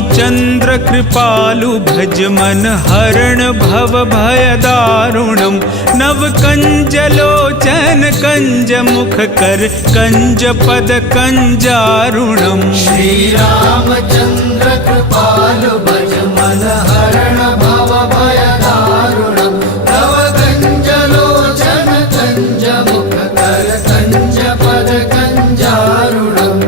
रामचन्द्र कृपालु भज मन हरण भव भय दारुणम् नव कंजलोचन कंज मुख कर कंज पद कंजारुणम् श्री रामचन्द्र कृपालु भज मन हरण भव भय दारुणम् नव कंजलोचन कंज मुख कर कंज पद कंजारुणम्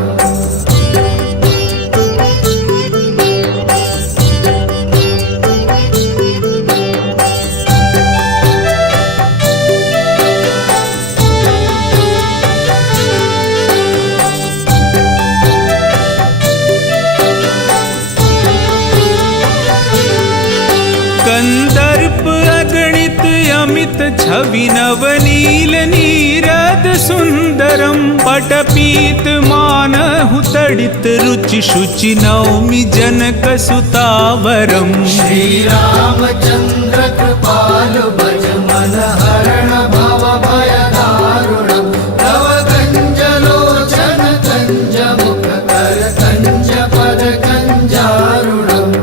कंदर्प अगणित अमित छवि नवनील नीरद सुंदरम पटपीत मानहु तडित रुचि शुचि नौमि जनक सुतावरम श्री रामचन्द्र कृपालु भज मन हरण भव भय दारुणम् नव कंजलोचन कंज मुख कर कंज पद कंजारुणम्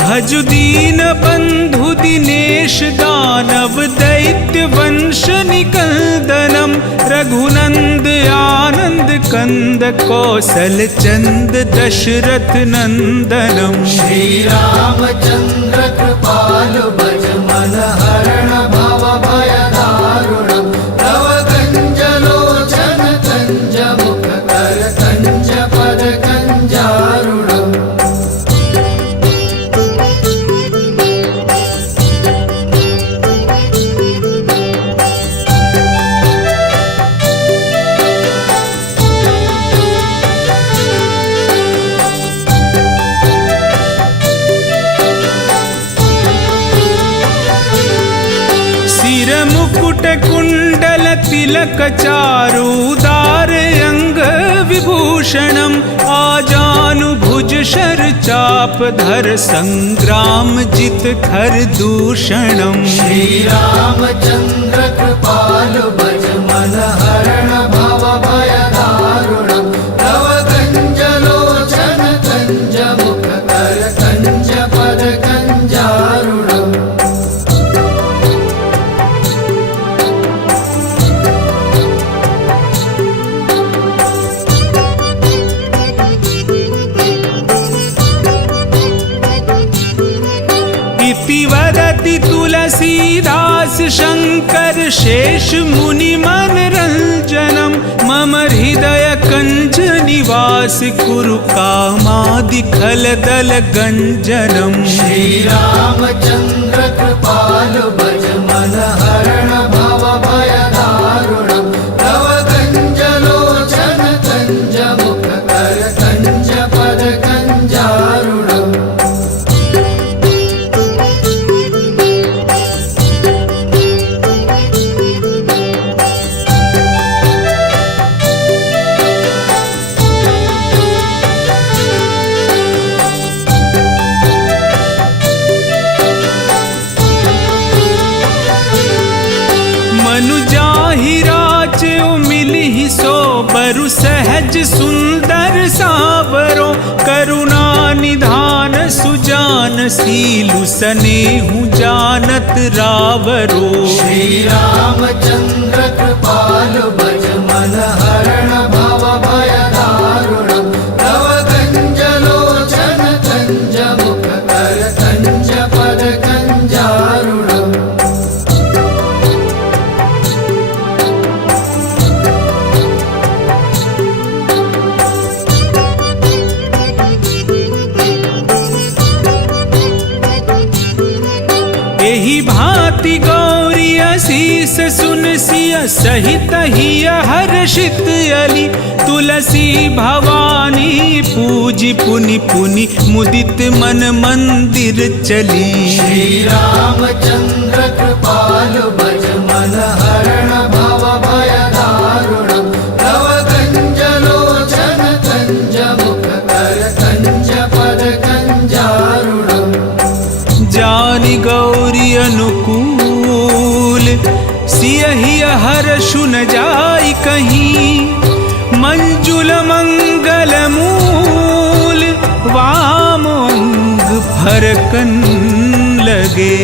भजु दीन बंधु दिनेश दानव दैत्य वंश निकंदनम रघुनंद आनंद कंद कौशल चंद दशरथ नंदनम श्री रामचन्द्र कृपालु भज मन हरण भव भय दारुणम् नव कंजलोचन कंज मुख कर कंज पद कंजारुणम् मुकुट कुंडल तिलक चारुदार अंग विभूषणम आजानुभुज शर चाप धर संग्राम जित खर दूषणम श्री रामचन्द्र कृपालु भज मन हरण भव भय दारुणम् नव कंजलोचन कंज मुख कर कंज पद कंजारुणम् इति वदति तुलसीदास शंकर शेष मुनि मन रंजनम मम हृदय कंज निवास कुरु कामादि खल दल गंजनम श्री रामचन्द्र कृपालु भज मन हरण भव भय दारुणम् नव कंजलोचन कंज मुख कर कंज पद कंजारुणम् बरु सहज सुंदर सावरो करुणा निधान सुजान सीलु सनेहु जानत रावरो श्री रामचन्द्र कृपालु भज मन हरण भव भय दारुणम् नव कंजलोचन कंज मुख कर कंज पद कंजारुणम् एहि भांति गौरी असीस सुन सिय सहित हिय हर्षित अली तुलसी भवानी पूजी पुनि पुनि मुदित मन मंदिर चली श्री रामचन्द्र कृपालु भज मन हरण भव भय दारुणम् नव कंजलोचन कंज मुख कर कंज पद कंजारुणम् ज्ञानी गौरी अनुकूल, सियहि हर्षु न जाय कहीं, मंजुल मंगल मूल, वाम अंग फरकन लगे।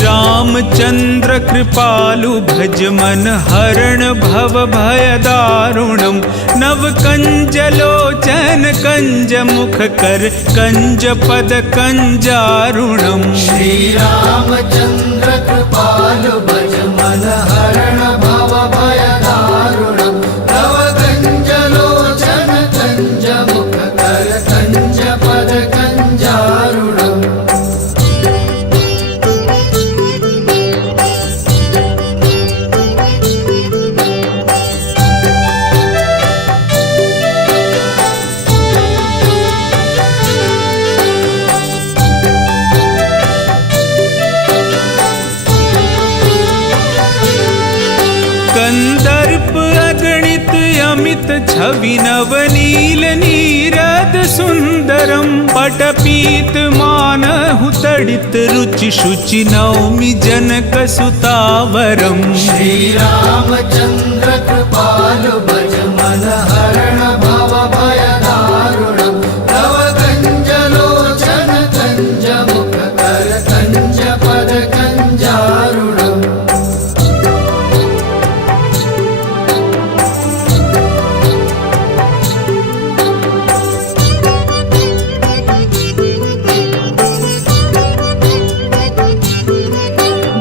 रामचंद्र कृपालु भज मन हरण भव भय दारुणम, नव कंज लोचन कंज मुख कर कंज पद कंजारुणम। श्री रामचंद्र कृपालु भज मन हरण भव भय दारुणम, नव कंज लोचन कंज मुख कर कंज पद कंजारुणम। कंदर्प अगणित अमित छवि नवनील नीरद सुंदरम, पटपीत मानहु तडित रुचि शुचि नौमि जनक सुतावरम। श्री रामचंद्र कृपालु भज मन हरण भव भय दारुणम, नव कंज लोचन कंज मुख कर कंज पद कंजारुणम।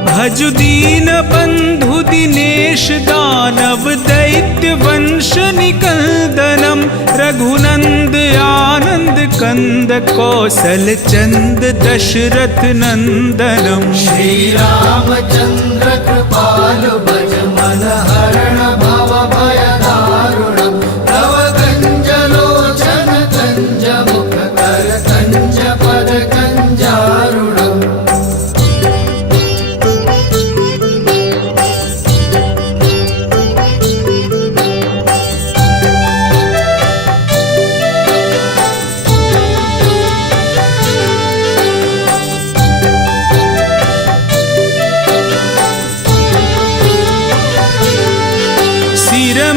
भजु दीन बंधु दिनेश दानव दैत्य वंश निकंदनम, रघुनंद आनंद कंद कौशल चंद दशरथ नंदनम। श्री रामचंद्र कृपालु भज मन हरण भव भय दारुणम, नव कंज लोचन कंज मुख कर कंज पद कंजारुणम।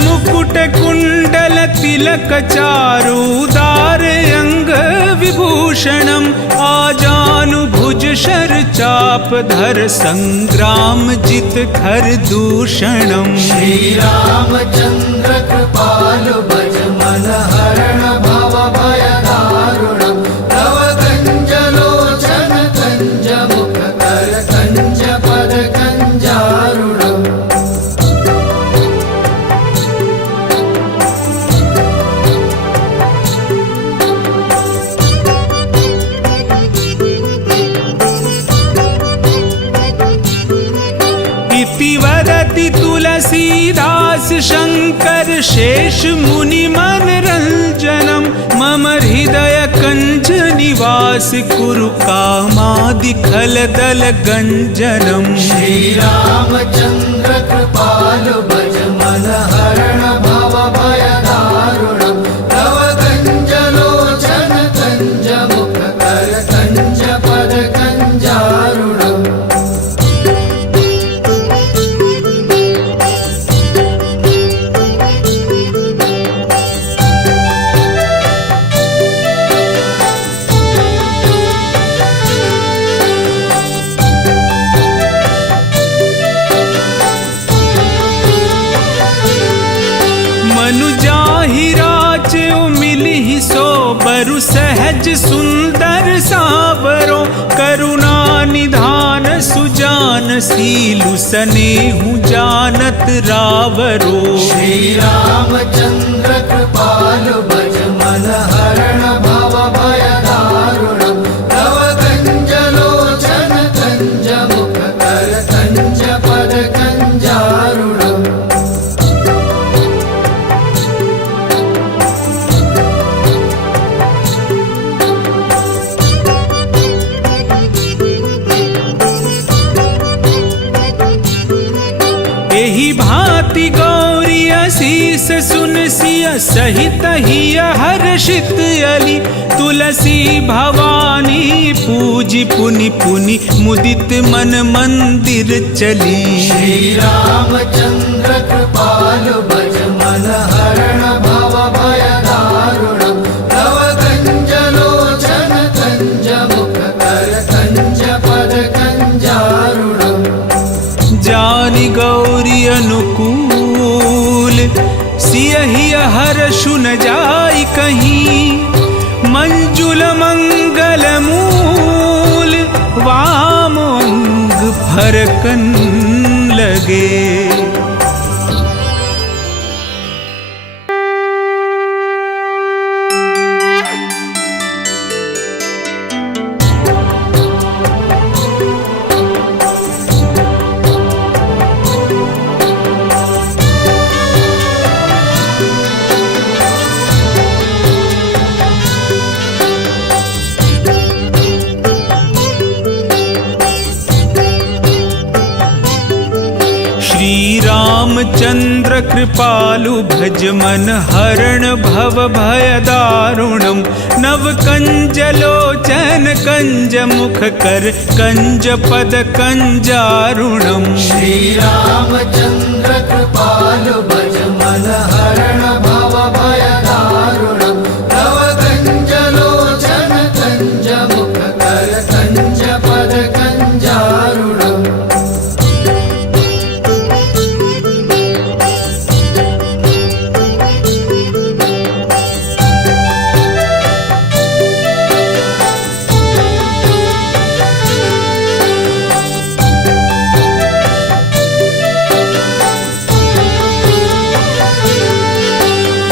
मुकुट कुंडल तिलक चारुदार अंग विभूषणम, आजानु भुज शर चाप धर संग्राम जित खर दूषणम। श्री रामचंद्र कृपालु भज मन हरण भव भय दारुणम, नव कंज लोचन कंज मुख कर कंज पद कंजारुणम। वदति तुलसीदास शंकर शेष मुनि मन रंजनम, मम हृदय कंज निवास कुरु कामादि खल दल गंजनम। श्री रामचंद्र कृपालु भज मन हरण भव भय दारुणम, नव कंज लोचन कंज मुख कर कंज पद कंजारुणम। बरु सहज सुंदर सावरो, करुणा निधान सुजान सीलु सनेहु जानत रावरो। श्री रामचंद्र कृपालु भज मन हरण भव भय दारुणम, नव कंज लोचन कंज गाती गौरी असीस सुन सिया सहित ही हर्षित अली तुलसी भवानी पूजी पुनि पुनि मुदित मन मंदिर चली। श्री रामचंद्र कृपालु भज मन हरण भव भय दारुणम तव कंज लोचन कंज मुख कर कंज पद कंजारुणम। जानि गौरी अनुकूल सियहि हर्षु न जाय कहीं मंजुल मंगल मूल वाम अंग फरकन लगे। रामचंद्र कृपालु भज मन हरण भव भय दारुणम नव कंज लोचन कंज मुख कर कंज पद कंजारुणम। श्री रामचंद्र कृपालु भज मन हरण भव भय दारुणम नव कंज लोचन कंज मुख कर कंज पद कंजारुणम।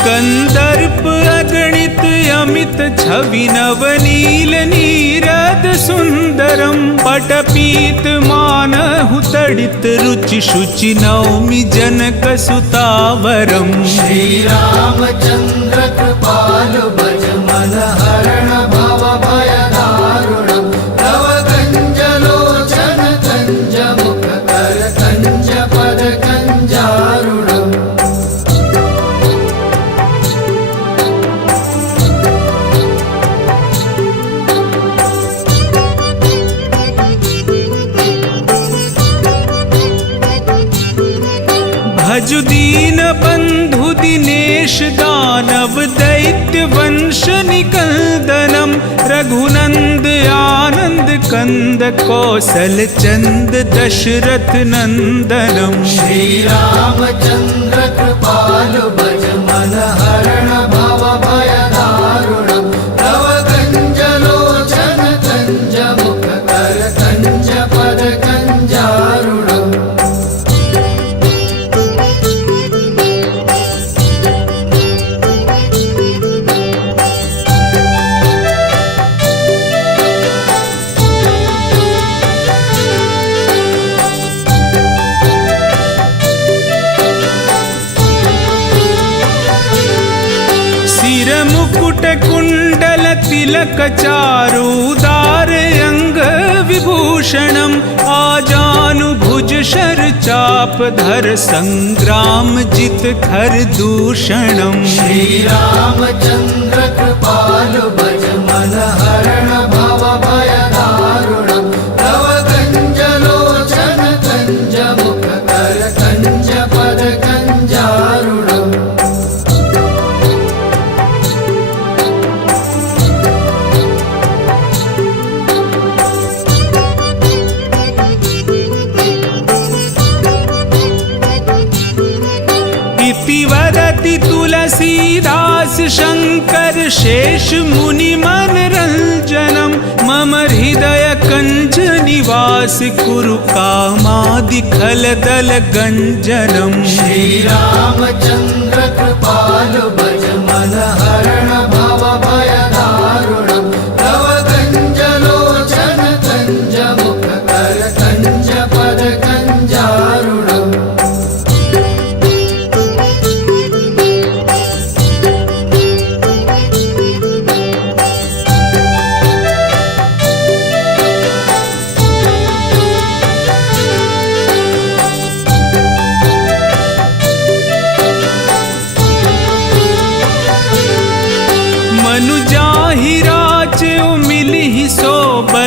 कंदर्प अगणित अमित छवि नवनील नीरद सुंदरम पटपीत मानहु तडित रुचि शुचि नौमि जनक सुतावरम। श्री रामचंद्र कृपालु भज मन हरण भव भय दारुणम तव कंज लोचन कंज मुख कर कंज पद कंजारुणम। भजु दीन बंधु दिनेश दानव दैत्य वंश निकंदनम रघुनंद आनंद कंद कौशल चंद दशरथ नंदनम। श्री रामचंद्र कृपालु भज मन हरण भव भय दारुणम तव कंज लोचन कंज मुख कर कंज पद कंजारुणम। मुकुट कुंडल तिलक चारुदार अंग विभूषणम आजानु भुज शर चाप धर संग्राम जित खर दूषणम। श्री रामचंद्र कृपालु भज मन हरण भव भय दारुणम तव कंज लोचन कंज मुख कर कंज पद कंजारुणम। वदति तुलसीदास शंकर शेष मुनि मन रंजनम मम हृदय कंज निवास कुरु कामादि खल दल गंजनम। श्री रामचंद्र कृपालु भज मन हरण भव भय दारुणम तव कंज लोचन कंज मुख कर कंज पद कंजारुणम।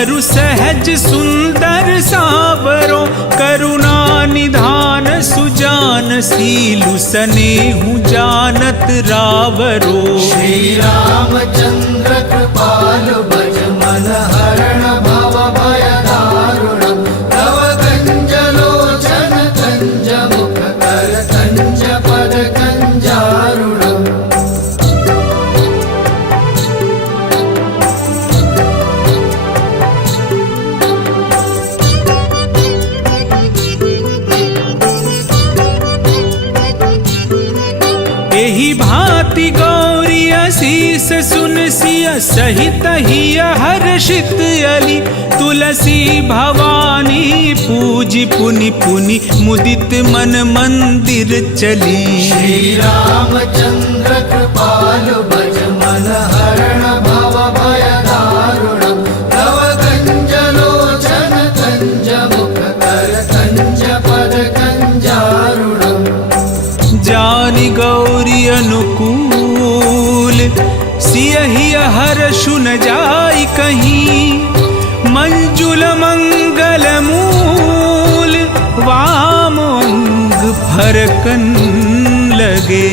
अरु सहज सुंदर सावरो, करुणा निधान सुजान सीलु सनेहु जानत रावरो। श्री रामचंद्र कृपालु भज मन हरण भव भय दारुणम्। तव कंज लोचन कंज मुख कर कंज पद कंजारुणम्। एहि भांति गौरी असीस सुन सिय सहित हिय हर्षित अली। तुलसी भवानी पूजी पुनि पुनि मुदित मन मंदिर चली। श्री रामचंद्र कृपालु भज मन हरण भव भय दारुणम्। तव कंज लोचन कंज मुख कर कंज पद कंजारुणम्। जानि गौरी अनुकूल सियहि हर्षु न जाई कहीं। मंजुल मंगल मूल वाम अंग फरकन लगे।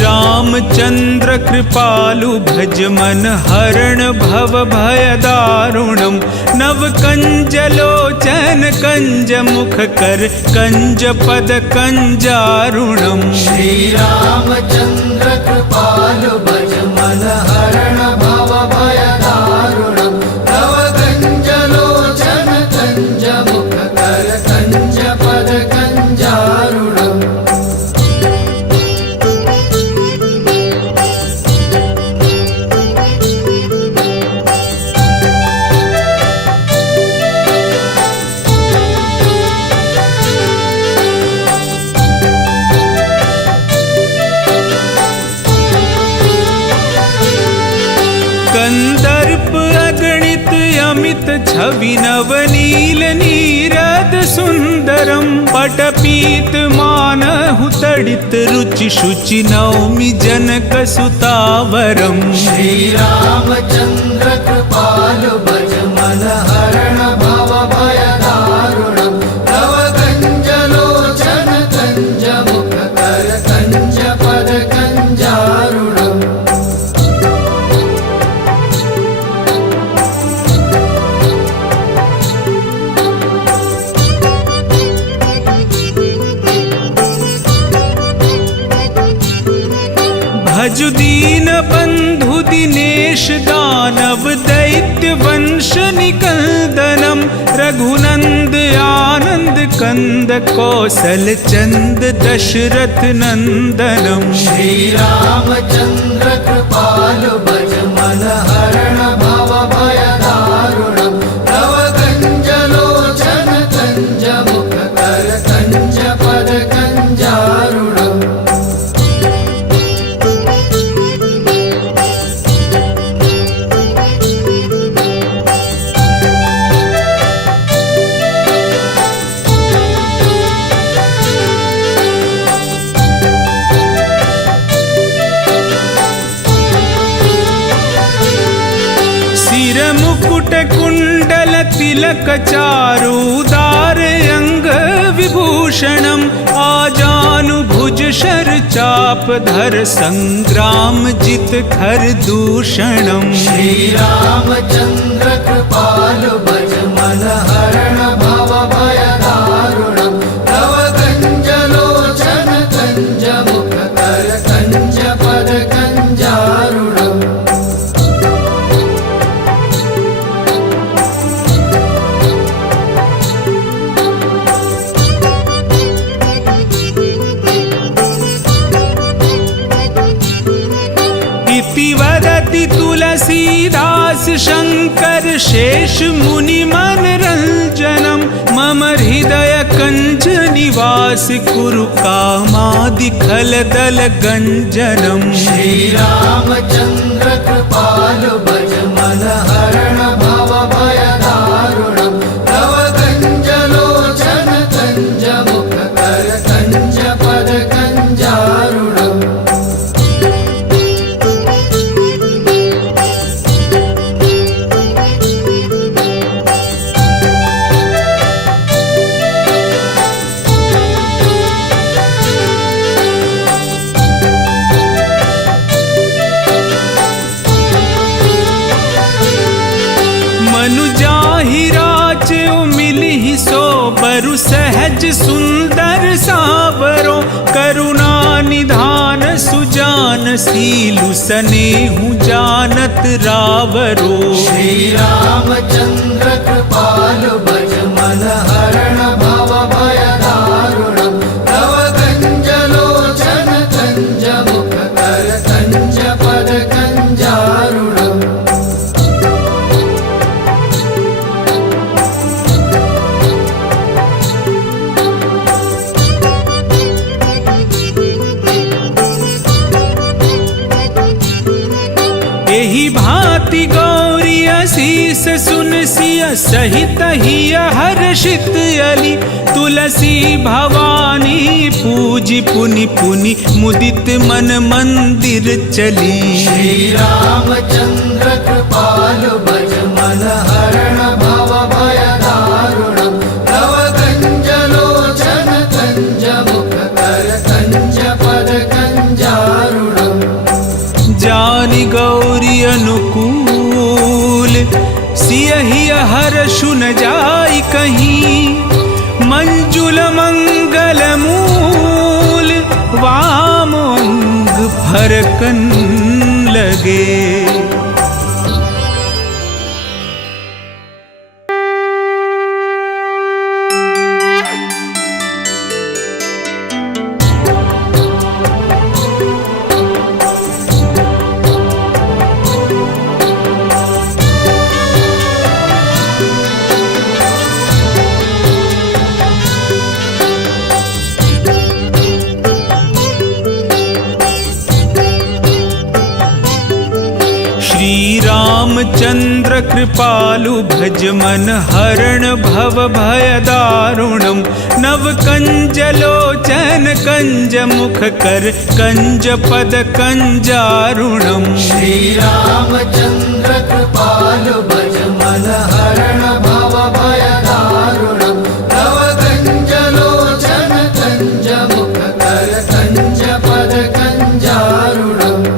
रामचंद्र कृपालु भज मन हरण भव भय दारुणम्। नव कंज लोचन कंज मुख कर कंज पद कंजारुणम्। श्री रामचंद्र कृपालु भज मन हरण भव भय दारुणम्। तव कंज लोचन कंज मुख कर कंज पद कंजारुणम्। कंदर्प अगणित अमित छवि नवनील नीरद सुंदरम। पटपीत मानहु तडित रुचि शुचि नौमि जनक सुतावरम। श्री रामचंद्र कृपालु भज मन हरण भव भय दारुणम्। तव कंज लोचन कंज मुख कर कंज पद कंजारुणम्। भजु दीन बंधु दिनेश दानव दैत्य वंश निकंदनम। रघुनंद आनंद कंद कौशल चंद दशरथ नंदनम। श्री रामचंद्र कृपालु भज मन हरण भव भय दारुणम्। तव कंज लोचन कंज मुख कर कंज पद कंजारुणम्। मुकुट कुंडल तिलक चारुदार अंग विभूषणम। आजानु भुज शर चाप धर संग्राम जित खर दूषणम। श्री रामचंद्र कृपालु भज मन हरण भव भय दारुणम्। तव कंज लोचन कंज मुख कर कंज पद कंजारुणम्। इति वदति तुलसीदास शंकर शेष मुनि मन रंजनम मम हृदय कंज निवास कुरु कामादि खल दल गंजनम। श्री रामचंद्र कृपालु भज मन हरण भव भय दारुणम तव कंज लोचन कंज मुख कर कंज पद कंजारुणम। बरु सहज सुंदर सावरो करुणा निधान सुजान सीलु सनेहु जानत रावरो। श्री रामचंद्र कृपालु भज मन हरण भव भय दारुणम तव कंज लोचन कंज मुख कर कंज पद कंजारुणम। एहि भांति गौरी असीस सुन सिय सहित हिय हर्षित अली तुलसी भवानी पूजी पुनि पुनि मुदित मन मंदिर चली। श्री रामचंद्र कृपालु भज मन हरण भव भय दारुणम तव कंज लोचन कंज मुख कर कंज पद कंजारुणम। जानि गौरी अनुकूल सियहि हर्षु न जाय कहीं मंजुल मंगल मूल वाम अंग फरकन लगे। रामचंद्र कृपालु भज मन हरण भव भय दारुणम नव कंज लोचन कंज मुख कर कंज पद कंजारुणम। श्री रामचंद्र कृपालु भज मन हरण भव भय दारुणम तव कंज लोचन कंज मुख कर कंज पद कंजारुणम।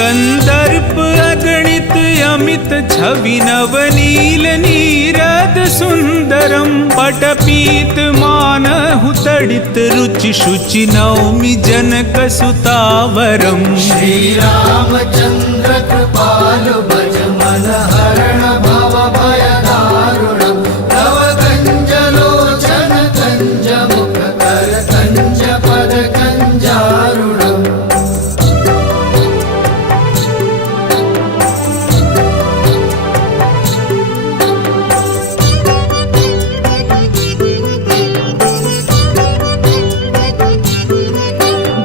कंदर्प अगणित अमित छवि नवनील नीरद सुंदरम पटपीत मानहु तडित रुचि शुचि नौमि जनक सुतावरम। श्री रामचंद्र कृपालु भज मन हरण भव भय दारुणम तव कंज लोचन कंज मुख कर कंज पद कंजारुणम।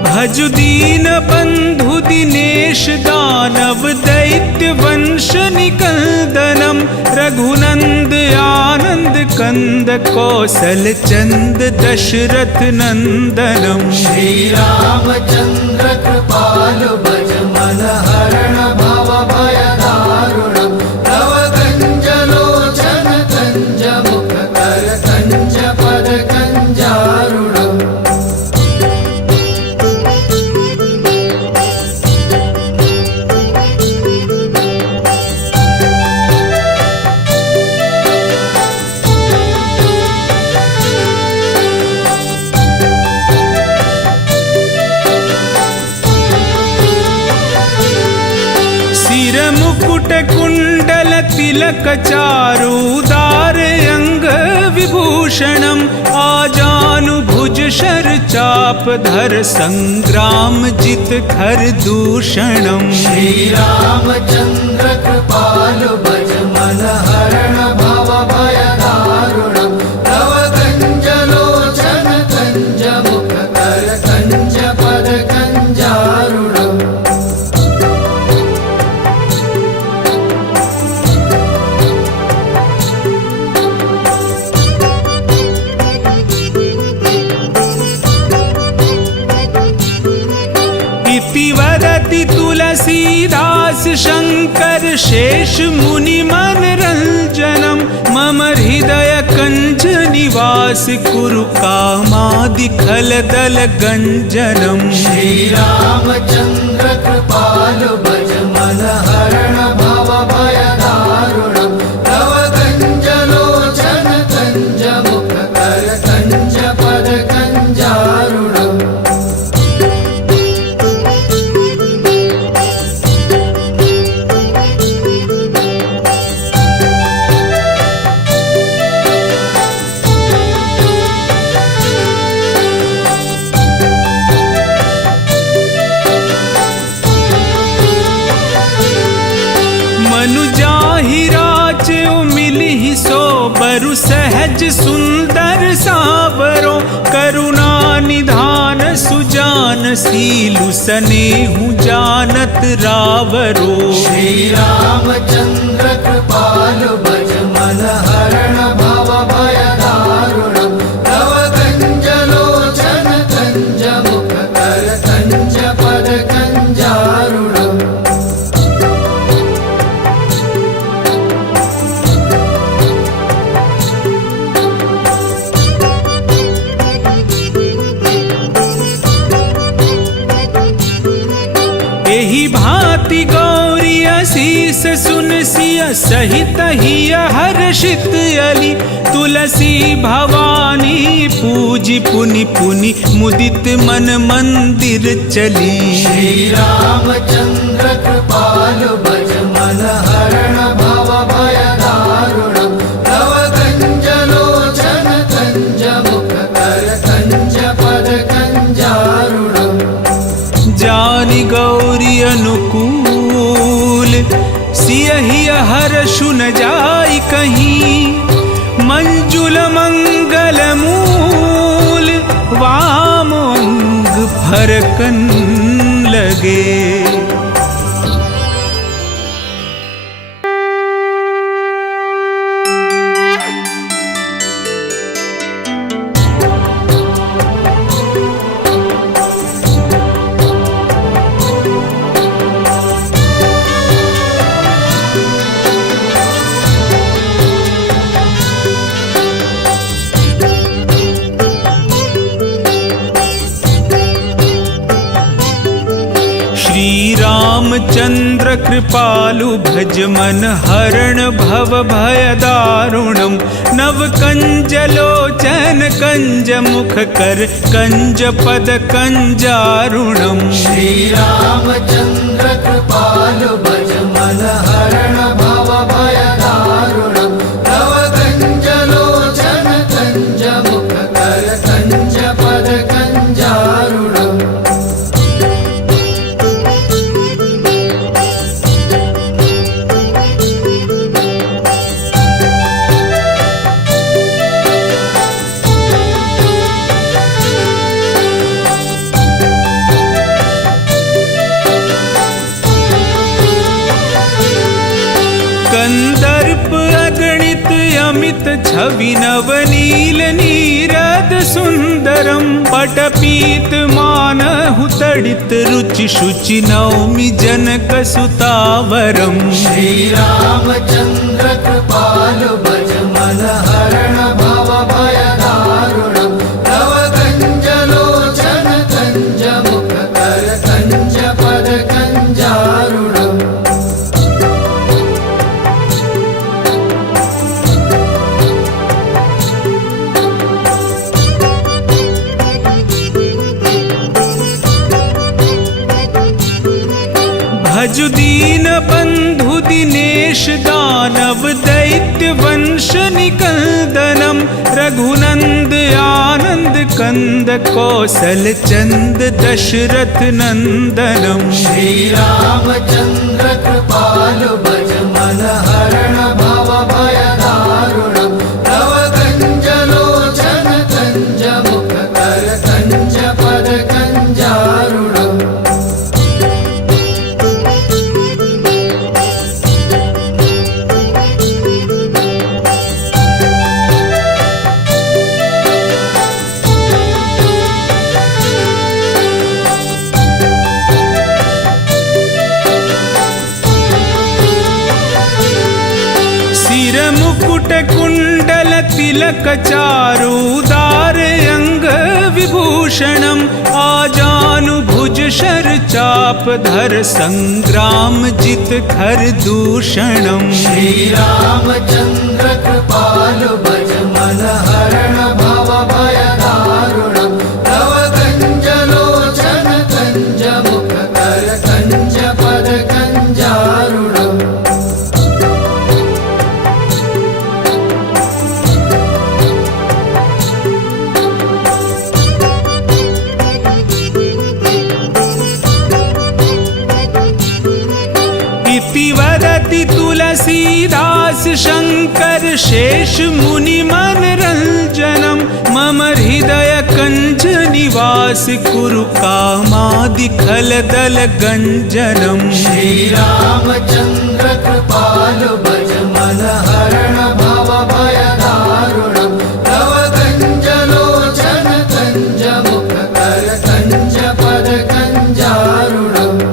भजु दीन बंधु दिनेश दानव दैत्य वंश निकंदनम रघुनंद आनंद कंद कौशल चंद दशरथ नंदनम। श्री रामचंद्र कृपालु भज मन हरण भव भय दारुणम तव कंज लोचन कंज मुख कर कंज पद कंजारुणम। शिरमुकुट कुण्डल तिलक चारुदार अंग विभूषणम् आजानुभुज शर चाप धर संग्राम जित खर दूषणम्। श्री रामचंद्र कृपालु भज मन हरण भव भय दारुणम्। तव कंज लोचन कंज मुख कर कंज पद कंजारुणम्। इति वदति तुलसीदास शंकर शेष मुनि मन रंजनम। मम हृदय कंज निवास कुरु कामादि खल दल गंजनम। श्री रामचंद्र कृपालु भज मन हरण भव भय दारुणम्। तव कंज लोचन कंज मुख कर कंज पद कंजारुणम्। मनुजाहि राचो मिलिहि सो बरु सहज सुंदर सावरो। करुणा निधान सुजान सीलु सनेहु जानत रावरो। श्री रामचंद्र कृपालु भज मन हरण भव भय दारुणम्। तव कंज लोचन कंज मुख कर कंज पद कंजारुणम्। एहि भांति गौरी असीस सुन सिय सहित हिय हर्षित अली। तुलसी भवानी पूजी पुनि पुनि मुदित मन मंदिर चली। श्री रामचंद्र कृपालु भज मन हरण भव भय दारुणम्। तव कंज लोचन कंज मुख कर कंज पद कंजारुणम्। जानि गौरी अनुकूल सियहि हर्षु न जाई कहीं। मंजुल मंगल मूल वाम अंग फरकन लगे। रामचंद्र कृपालु भज मन हरण भव भय दारुणम्। नव कंज लोचन कंज मुख कर कंज पद कंजारुणम्। श्री रामचंद्र कृपालु भज मन हरण भव भय दारुणम्। तव कंज लोचन कंज मुख कर कंज पद कंजारुणम्। कंदर्प अगणित अमित छवि नवनील नीरद सुंदरम। पटपीत मानहु तडित रुचि शुचि नौमि जनक सुतावरम। श्री रामचंद्र कृपालु भज मन हरण भव भय दारुणम्। तव कंज लोचन कंज मुख कर कंज पद कंजारुणम्। भजु दीन बंधु दानव दैत्य वंश निकंदनम रघुनंद आनंद कंद कौशल चंद दशरथ नंदनम। श्री रामचंद्र कृपालु भज मन हरण भव भय दारुणम। तव कंज लोचन कंज मुख कर कंज पद कंजारुणम। मुकुट कुंडल तिलक चारुदार अंग विभूषणम। आजानु भुज शर चाप धर संग्राम जित खर दूषणम। श्री रामचंद्र कृपालु भज मन हरण भव भय दारुणम। तव कंज लोचन कंज मुख कर कंज पद कंजारुणम। वदति तुलसीदास शंकर शेष मुनि मन रंजनम। मम हृदय कंज निवास कुरु कामादि खल दल गंजनम। श्री रामचंद्र कृपालु भज मन हरण भव भय दारुणम। तव कंज लोचन कंज मुख कर कंज पद कंजारुणम।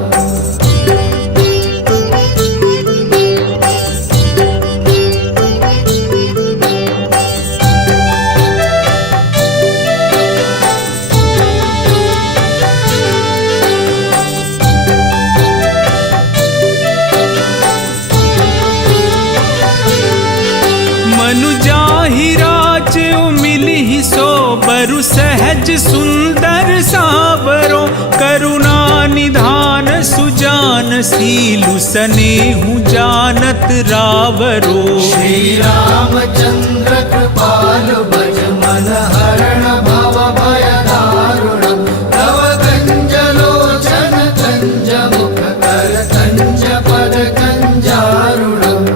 बरु सहज सुंदर सावरो करुणा निधान सुजान सीलु सनेहु जानत रावरो। श्री रामचंद्र कृपालु भज मन हरण भव भय दारुणम। तव कंज लोचन कंज मुख कर कंज पद कंजारुणम।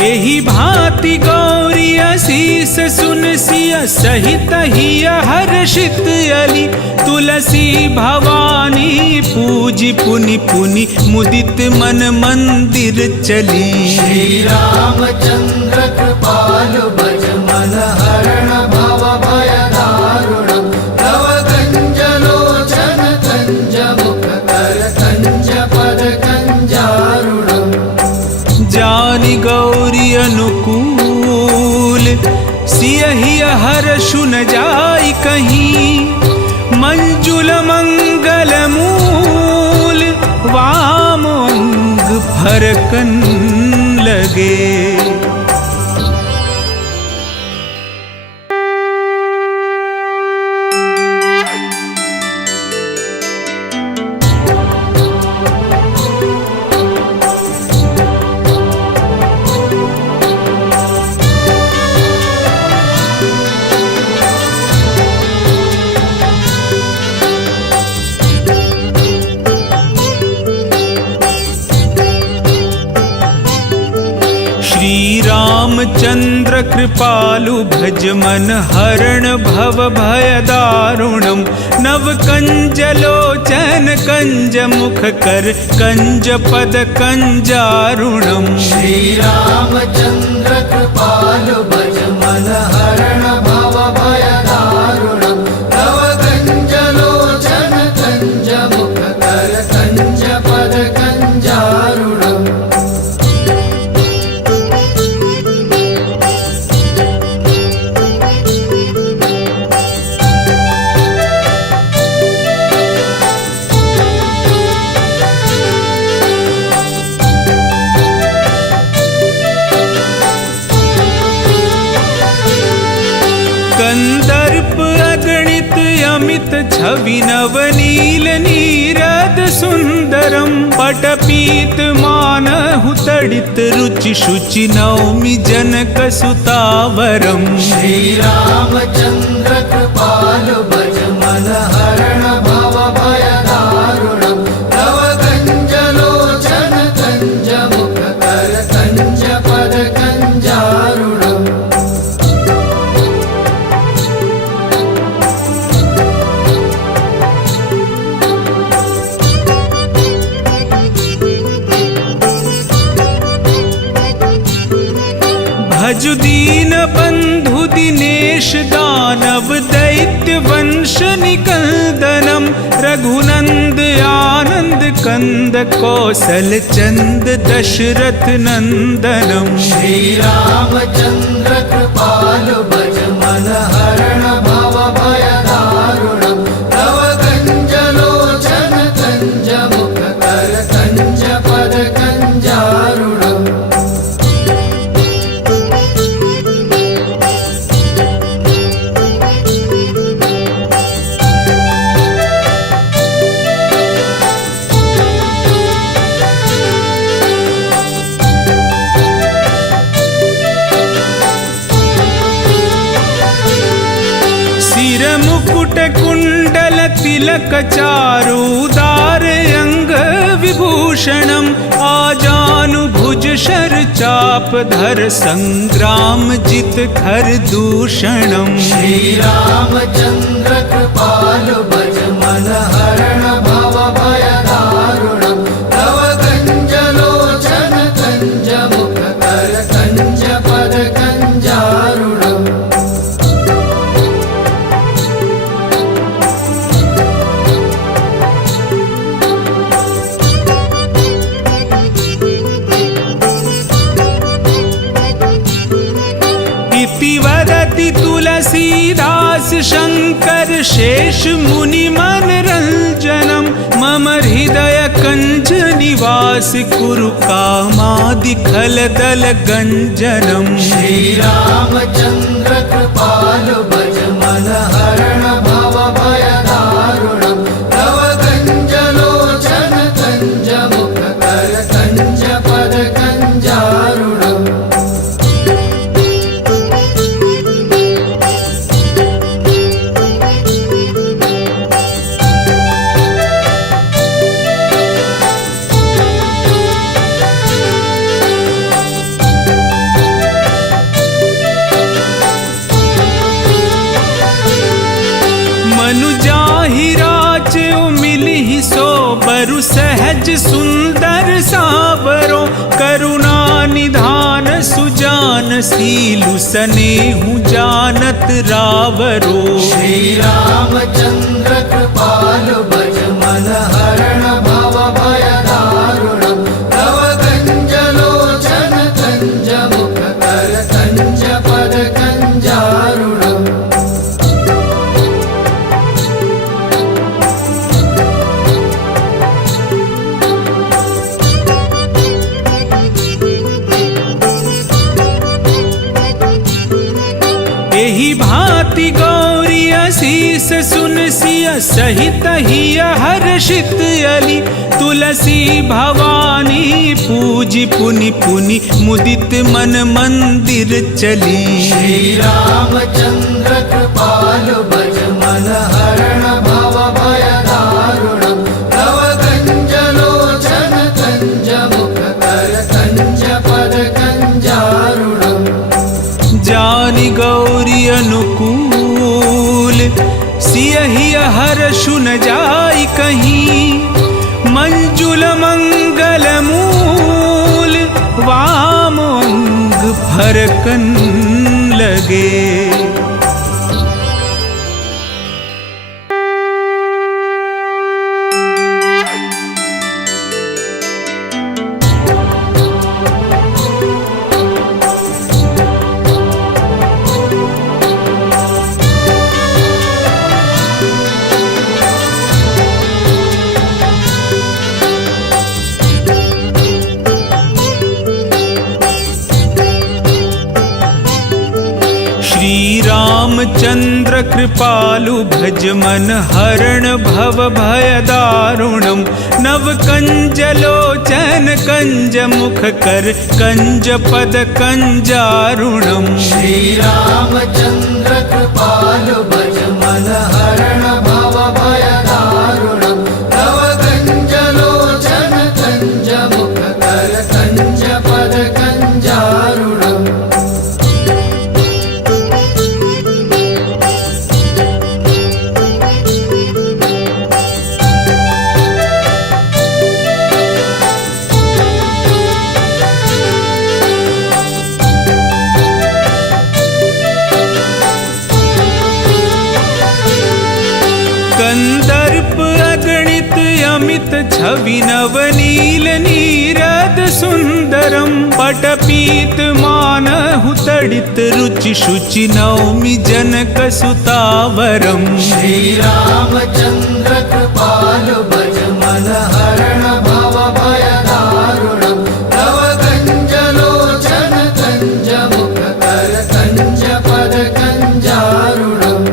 एहि भांति गौरी असीस सुन सिय सहित हिय हर्षित अली। तुलसी भवानी पूजी पुनि पुनि मुदित मन मंदिर चली। श्री रामचंद्र कृपालु भज मन हरण भव भय दारुणम। तव कंज लोचन कंज मुख कर कंज पद कंजारुणम। जानि गौरी अनुकूल सियहि हर्षु न जाई कहीं। मंजुल मंगल मूल वाम अंग फरकन लगे। रामचंद्र कृपालु भज मन हरण भव भय दारुणम। नव कंज लोचन कंज मुख कर कंज पद कंजारुणम। श्री रामचंद्र कृपालु भज मन हरण भव भय दारुणम। तव कंज लोचन कंज मुख कर कंज पद कंजारुणम। अमित छवि नवनील नीरद सुंदरम पटपीत मानहु तडित रुचि शुचि नौमि जनक सुतावरम। श्री रामचंद्र कृपालु भज मन हरण भव भय दारुणम तव कंज लोचन कंज मुख कर कंज पद कंजारुणम। भजु दीन बंधु दिनेश दानव दैत्य वंश निकंदनम रघुनंद आनंद कंद कौशल चंद दशरथ नंदनम। श्री रामचंद्र कृपालु भज मन हरण भव भय दारुणम तव कंज लोचन कंज मुख कर कंज पद कंजारुणम। सिर मुकुट कुंडल तिलक चारुदार अंग विभूषणम आजानु भुज शर चाप धर संग्राम जित खर दूषणम। श्री रामचंद्र कृपालु भज मन हरण भव भय दारुणम तव कंज लोचन कंज मुख कर कंज पद कंजारुणम। इति वदति तुलसीदास शंकर शेष मुनि मन रंजनम मम हृदय कंज निवास कुरु कामादि खल दल गंजनम। श्री रामचंद्र कृपालु भज मन हरण भव भय दारुणम तव कंज लोचन कंज मुख कर कंज पद कंजारुणम। मनु जाहि राचो मिलिहि सो बरु सहज सुंदर सावरो करुणा निधान सुजान सीलु सनेहु जानत रावरो। श्री रामचंद्र कृपालु भज मन हरण भव भय दारुणम तव कंज लोचन कंज मुख कर कंज पद कंजारुणम। एहि भांति गौरी असीस सुन सिय सहित हिय हर्षित अली तुलसी भवानी पूजी पुनि पुनि मुदित मन मंदिर चली। श्री रामचंद्र कृपालु भज मन हरण भव भय दारुणम तव कंज लोचन कंज मुख कर कंज पद कंजारुणम। जानि गौरी अनुकूल सियहि हर्षु न जाई कहीं मंजुल मंगल मूल वाम अंग फरकन लगे। श्री रामचंद्र कृपालु भज मन हरण भव भय दारुणम नव कंज लोचन कंज मुख कर कंज पद कंजारुणम श्री रामचंद्र कृपालु भज मन हरण भव भय दारुणम नव कंज लोचन कंज मुख कर कंज पद कंजारुणम कंदर्प अगणित अमित छवि नवनील नीरद सुंदरम पटपीत मानहु तडित रुचि शुचि नौमि जनक सुतावरम श्री रामचंद्र कृपालु भज मन हरण भव भय दारुणम नव कंज लोचन कंज मुख कर कंज पद कंजारुणम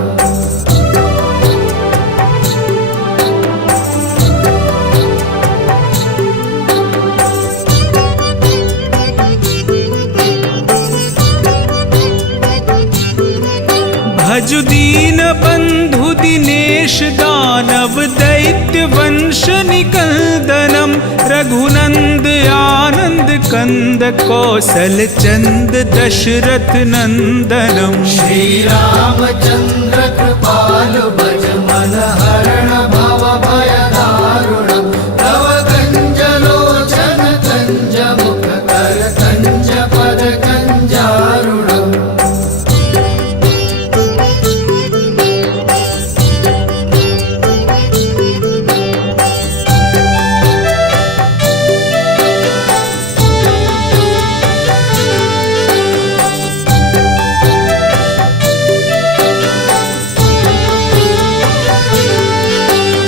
भजु दीन बंधु दिनेश दानव दैत्य वंश निकंदनम रघुनंद आनंद कंद कौशल चंद दशरथ नंदनम श्री रामचंद्र कृपालु भज मन हरण भव भय दारुणम नव कंज लोचन कंज मुख कर कंज पद कंजारुणम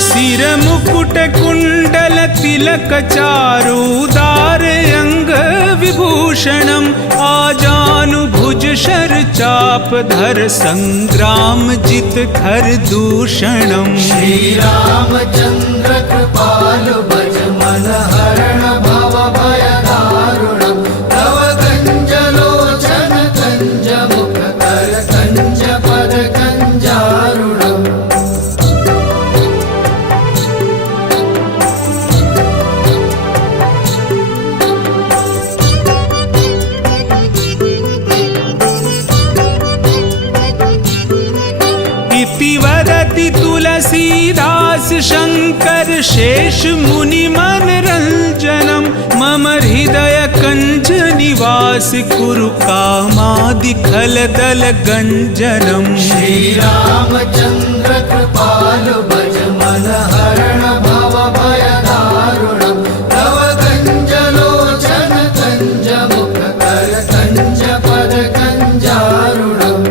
सिर मुकुट कुंडल तिलक चारुदार अंग विभूषणम आजानु भुज शर चाप धर संग्राम जित खर दूषणम श्री रामचंद्र कृपालु भज मन हरण भव भय दारुणम नव कंज लोचन कंज मुख कर कंज पद कंजारुणम इति वदति तुलसीदास शंकर शेष मुनि मन रंजनम मम हृदय कंज निवास कुरु कामादि खल दल गंजनम श्री रामचंद्र कृपालु भज मन हरण भव भय दारुणम नव कंज लोचन कंज मुख कर कंज पद कंजारुणम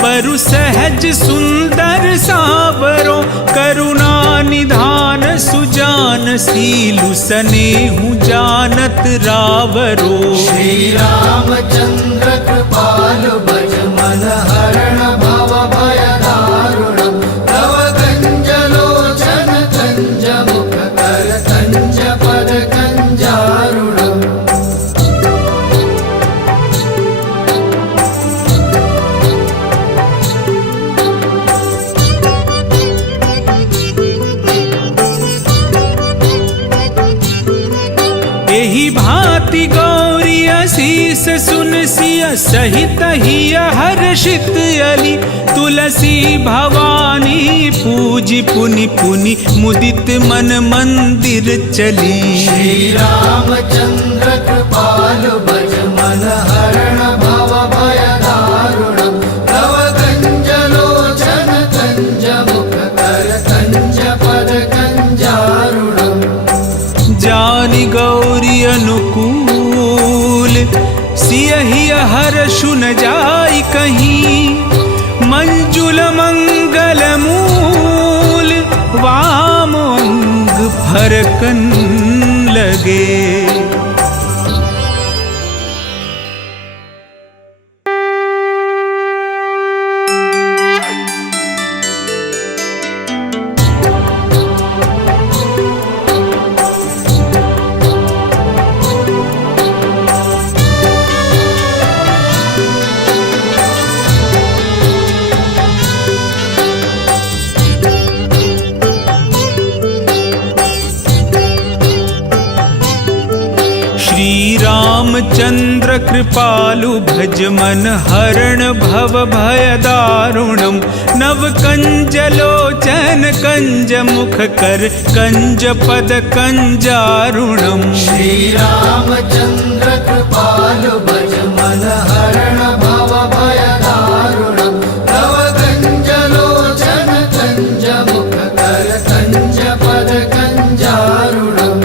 बरु सहज सुंदर सावरो करुणा निधान सुजान सीलु सनेहु जानत रावरो श्री रामचंद्र कृपालु भज मन हरण भव भय दारुणम नव कंज लोचन कंज मुख कर कंज पद कंजारुणम एहि भांति गौरी असीस सुन सिय सहित हिय हर्षित अली तुलसी भवानी पूजी पुनि पुनि मुदित मन मंदिर चली श्री रामचंद्र कृपालु भज मन हरण भव भय दारुणम नव कंज लोचन कंज मुख कर कंज पद कंजा हरकन लगे। श्री रामचंद्र कृपालु भज मन हरण भव भय दारुणम। नव कंज लोचन कंज मुख कर कंज पद कंजारुणम। श्री रामचंद्र कृपालु भज मन हरण भव भय दारुणम। नव कंज लोचन कंज मुख कर कंज पद कंजारुणम।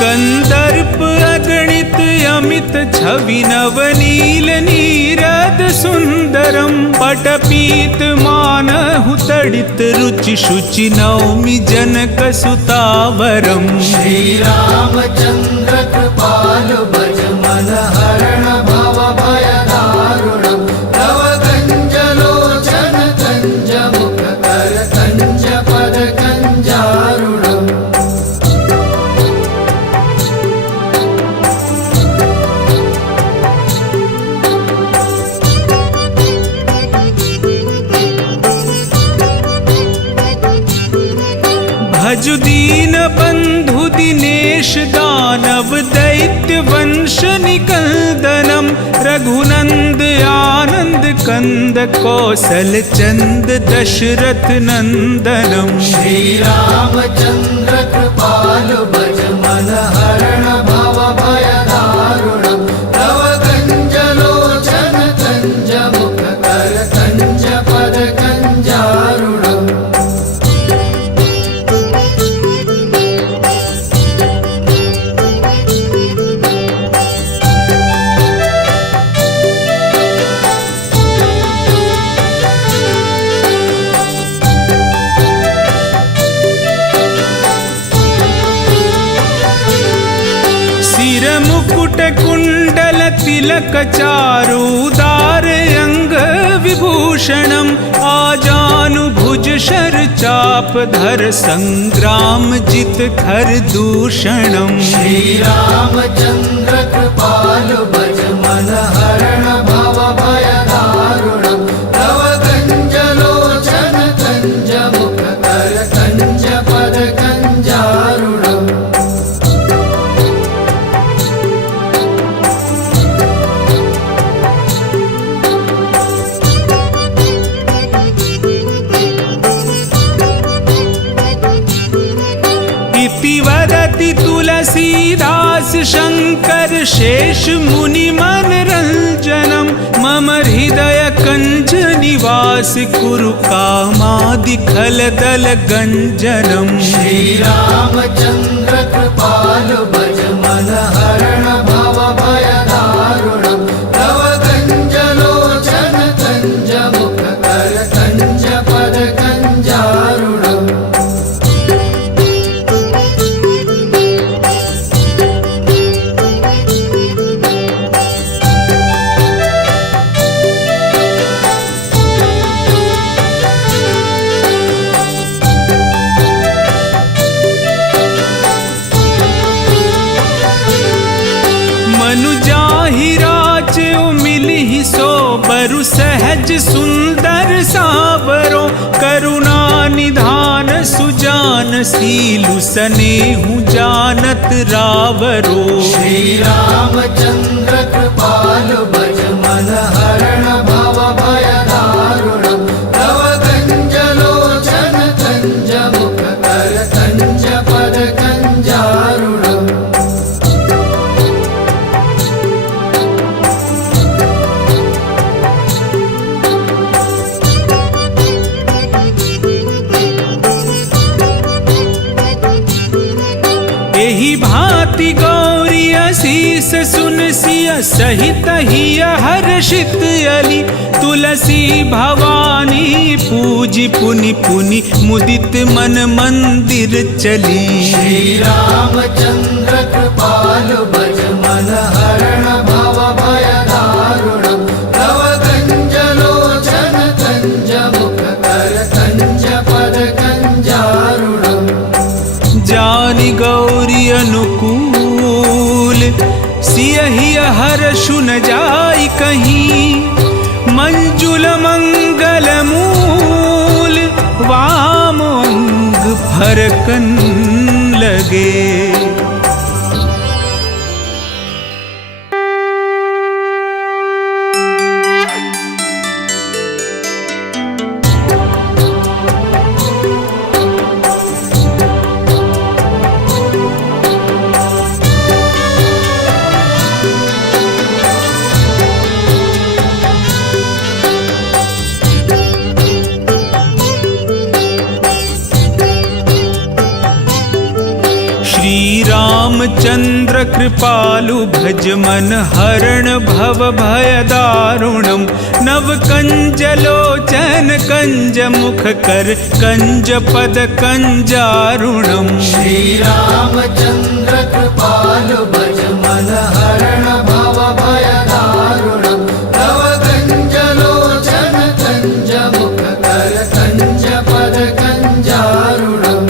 कंदर्प अगणित अमित छवि नवनील नीरद सुंदरम। पटपीत मानहु तडित रुचि शुचि नौमि जनक सुतावरम। श्री रामचंद्र कृपालु भज मन हरण भव भय दारुणम। नव कंज लोचन कंज मुख कर कंज पद कंजारुणम। भजु दीन बंधु दिनेश दानव दैत्य वंश निकंदनम। रघुनंद आनंद कंद कौशल चंद दशरथ नंदनम। श्री रामचंद्र कृपालु भज मन हरण भव भय दारुणम। नव कंज लोचन कंज मुख कर कंज पद कंजारुणम। सिर मुकुट कुंडल तिलक चारुदार अंग विभूषणम। आजानु भुज शर चाप धर संग्राम जित खर दूषणम। श्री रामचंद्र कृपालु भज मन हरण भव भय दारुणम। नव कंज लोचन कंज मुख कर कंज पद कंजारुणम। इति वदति तुलसीदास शंकर शेष मुनि मन रंजनम। मम हृदय कंज निवास कुरु कामादि खल दल गंजनम। श्री रामचंद्र कृपालु भज मन हरण भव भय दारुणम। नव कंज लोचन कंज मुख कर कंज पद कंजारुणम। बरु सहज सुंदर सावरो। करुणा निधान सुजान सीलु सनेहु जानत रावरो। श्री रामचंद्र कृपालु भज मन हरण भव भय दारुणम। नव कंज लोचन कंज मुख कर कंज पद कंजारुणम। शीस सुन सिय सहित हिय हर्षित अली तुलसी भवानी पूजी पुनि पुनि मुदित मन मंदिर चली। श्री रामचंद्र कृपालु भज मन हरण भव भय दारुणम् तव कंज लोचन कंज मुख कर कंज पद कंजारुणम्। जानि गौरी अनुकूल सियहि हर्षु न जाय कहीं मंजुल मंगल मूल वाम अंग फरकन लगे। श्री रामचंद्र कृपालु भज मन हरण भव भय दारुणम् नव कंज लोचन कंज मुख कर कंज पद कंजारुणम्। श्री रामचंद्र कृपालु भज मन हरण भव भय दारुणम् तव कंज लोचन कंज मुख कर कंज पद कंजारुणम्।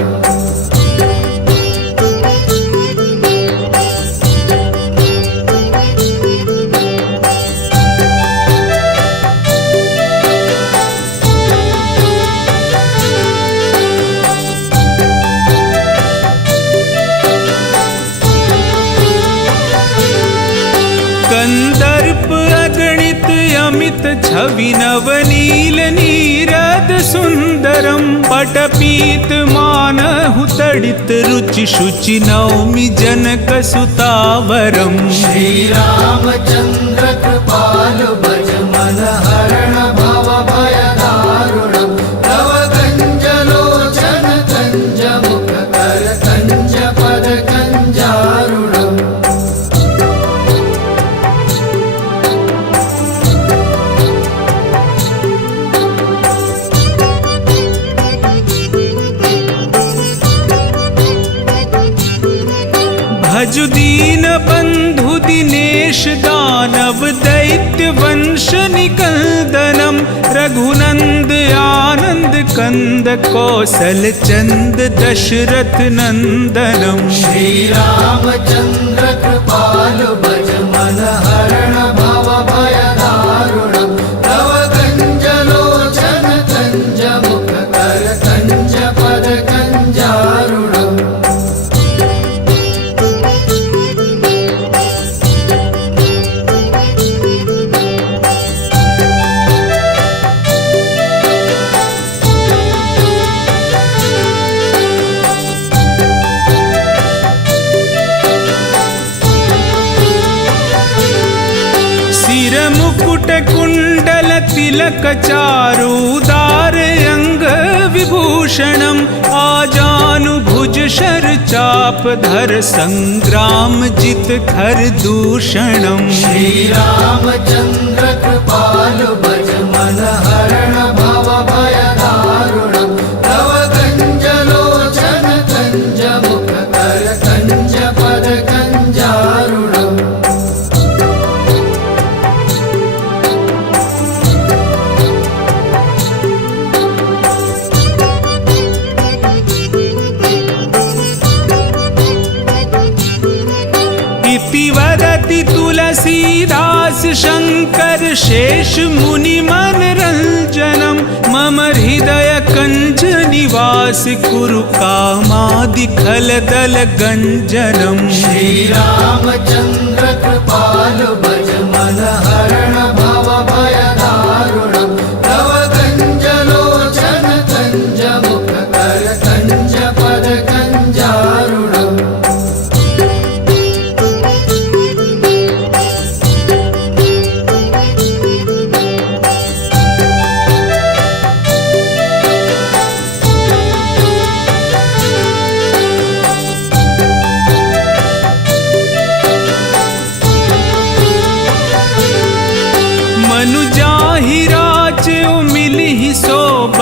कंदर्प अगणित अमित छवि नवनील नीरद सुंदरम पटपीत मानहु तडित रुचि शुचि नौमि जनक सुतावरम। श्री रामचंद्र कृपालु भज मन हरण भव भय दारुणम् तव कंज लोचन कंज मुख कर कंज पद कंजारुणम्। भजु दीन बंधु दिनेश दानव दैत्य वंश निकंदनम रघुनंद आनंद कंद कौशल चंद दशरथ नंदनम। श्री रामचंद्र कृपालु भज मन हरण भव भय दारुणम् तव कंज लोचन कंज मुख कर कंज पद कंजारुणम्। सिर मुकुट कुंडल तिलक चारुदार अंग विभूषणम आजानु भुज शर चाप धर संग्राम जित खर दूषणम। श्री रामचंद्र कृपालु भज मन हरण भव भय दारुणम् तव कंज लोचन कंज मुख कर कंज पद कंजारुणम्। इति वदति तुलसीदास शंकर शेष मुनि मन रंजनम मम हृदय कंज निवास कुरु कामादि खल दल गंजनम। श्री रामचंद्र कृपालु भज मन हरण भव भय दारुणम् तव कंज लोचन कंज मुख कर कंज पद कंजारुणम्।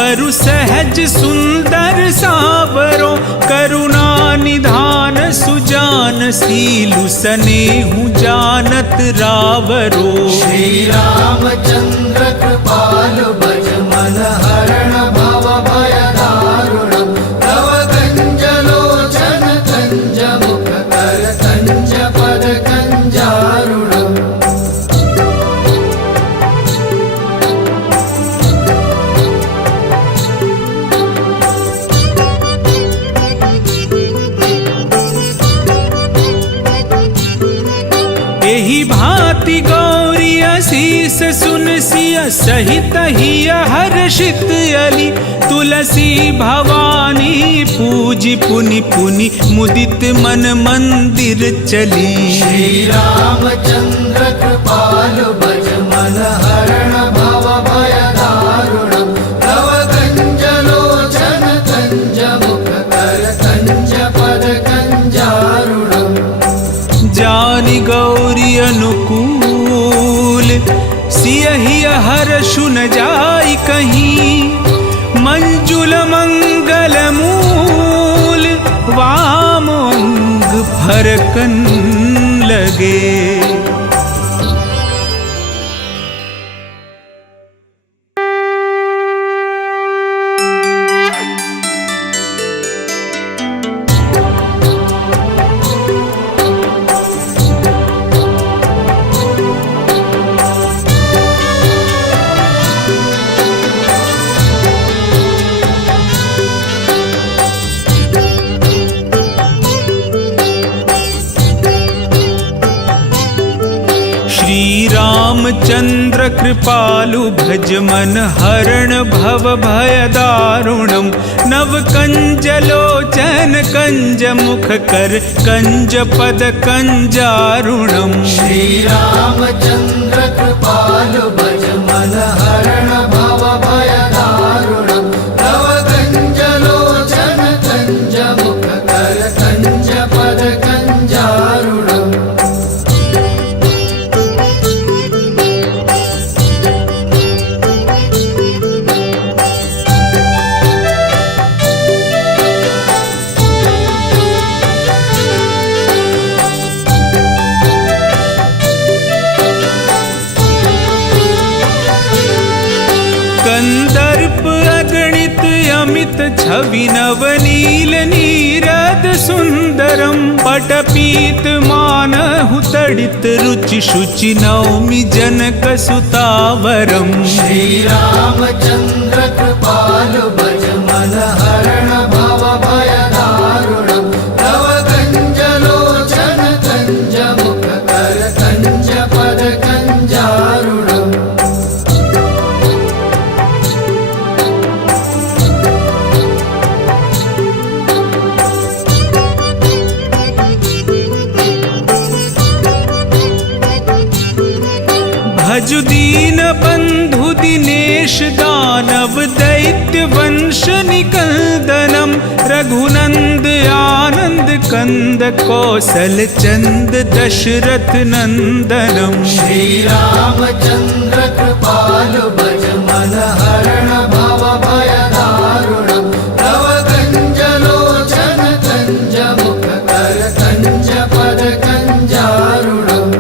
वरु सहज सुंदर सावरो करुणा निधान सुजान सीलु सनेहु जानत रावरो। श्री रामचंद्र कृपालु भज मन हरण भव भय दारुणम् तव कंज लोचन कंज मुख कर कंज पद कंजारुणम्। एहि भांति गौरी असीस सुन सिय सहित हिय हर्षित अली तुलसी भवानी पूजी पुनि पुनि मुदित मन मंदिर चली। श्री रामचंद्र कृपालु भज मन हरण भव भय दारुणम् तव कंज लोचन कंज मुख कर कंज पद कंजारुणम्। जानि गौरी अनुकूल सियहि हर्षु न जाय कहीं मंजुल मंगल मूल वामंग फरकन लगे। रामचंद्र कृपालु भज मन हरण भव भय दारुणम् नव कंज लोचन कंज मुख कर कंज पद कंजारुणम्। श्री रामचंद्र कृपालु भज मन हरण भव भय दारुणम् नव कंज लोचन कंज मुख कर कंज पद कंजारुणम्। कंदर्प अगणित अमित छवि नवनील नीरद सुंदरम पटपीत मानहु तडित रुचि शुचि नौमि जनक सुतावरम। श्री रामचंद्र कृपालु भज मन हरण भव भय दारुणम् तव कंज लोचन कंज मुख कर कंज पद कंजारुणम्। भजु दीन बंधु दिनेश दानव दैत्य वंश निकंदनम रघुनंद आनंद कंद कौशल चंद दशरथ नंदनम। श्री रामचंद्र कृपालु भज मन हरण भव भय दारुणम् तव कंज लोचन कंज मुख कर कंज पद कंजारुणम्।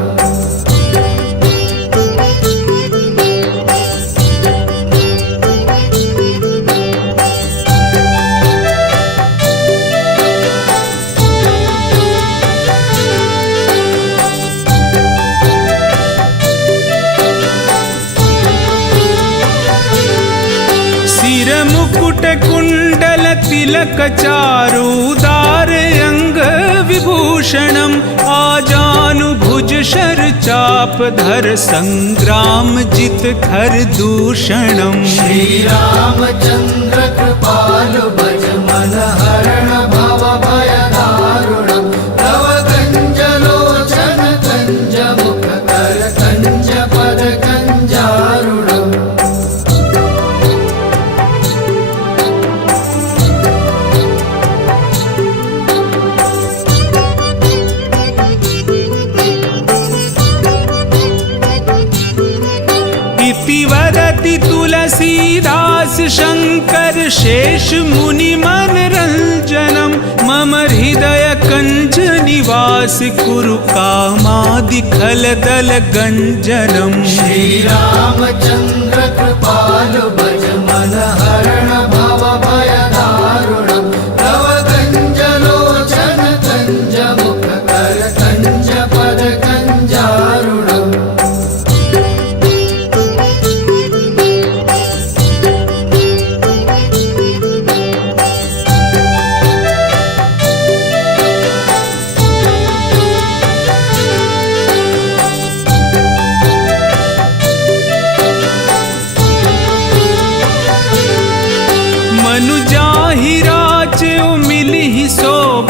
मुकुट कुंडल तिलक चारुदार अंग विभूषणम आजानु भुज शर चाप धर संग्राम जित खर दूषणम। श्री रामचंद्र कृपालु भज मन हरण भव भय दारुणम् तव कंज लोचन कंज मुख कर कंज पद कंजारुणम्। इति वदति तुलसी तुलसीदास शंकर शेष मुनि मन रंजनम मम हृदय कंज निवास कुरु कामादि खल दल गंजनम। श्री रामचंद्र कृपालु भज मन हरण भव भय दारुणम तव कंज लोचन कंज मुख कर कंज पद कंजारुणम।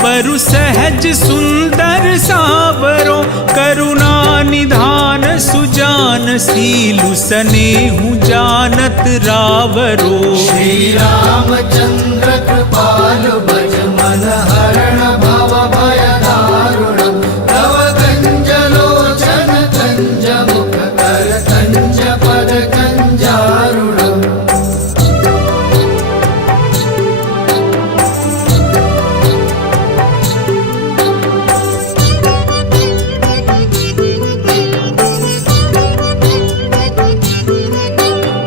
बरु सहज सुंदर सावरो करुणा निधान सुजान सीलु सनेहु जानत रावरो। श्री रामचंद्र कृपालु भज मन हरण भव भय दारुणम तव कंज लोचन कंज मुख कर कंज पद कंजारुणम।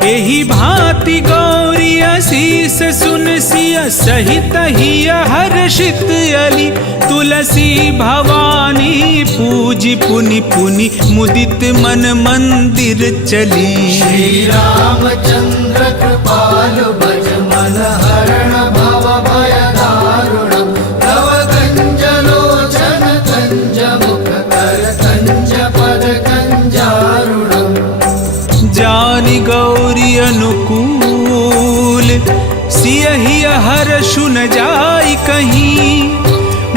एहि भांति गौरी असीस सुन सिय सहित हिय हर्षित अली तुलसी भवानी पूजी पुनि पुनि मुदित मन मंदिर चली। श्री रामचंद्र कृपालु भज मन हरण भव भय दारुणम तव कंज लोचन कंज मुख कर कंज पद कंजारुणम। जानि गौरी अनुकूल सियहि हर्षु न जाय कहीं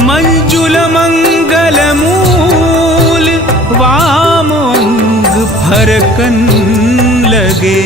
मंजुल मंगल मूल वाम अंग फरकन लगे।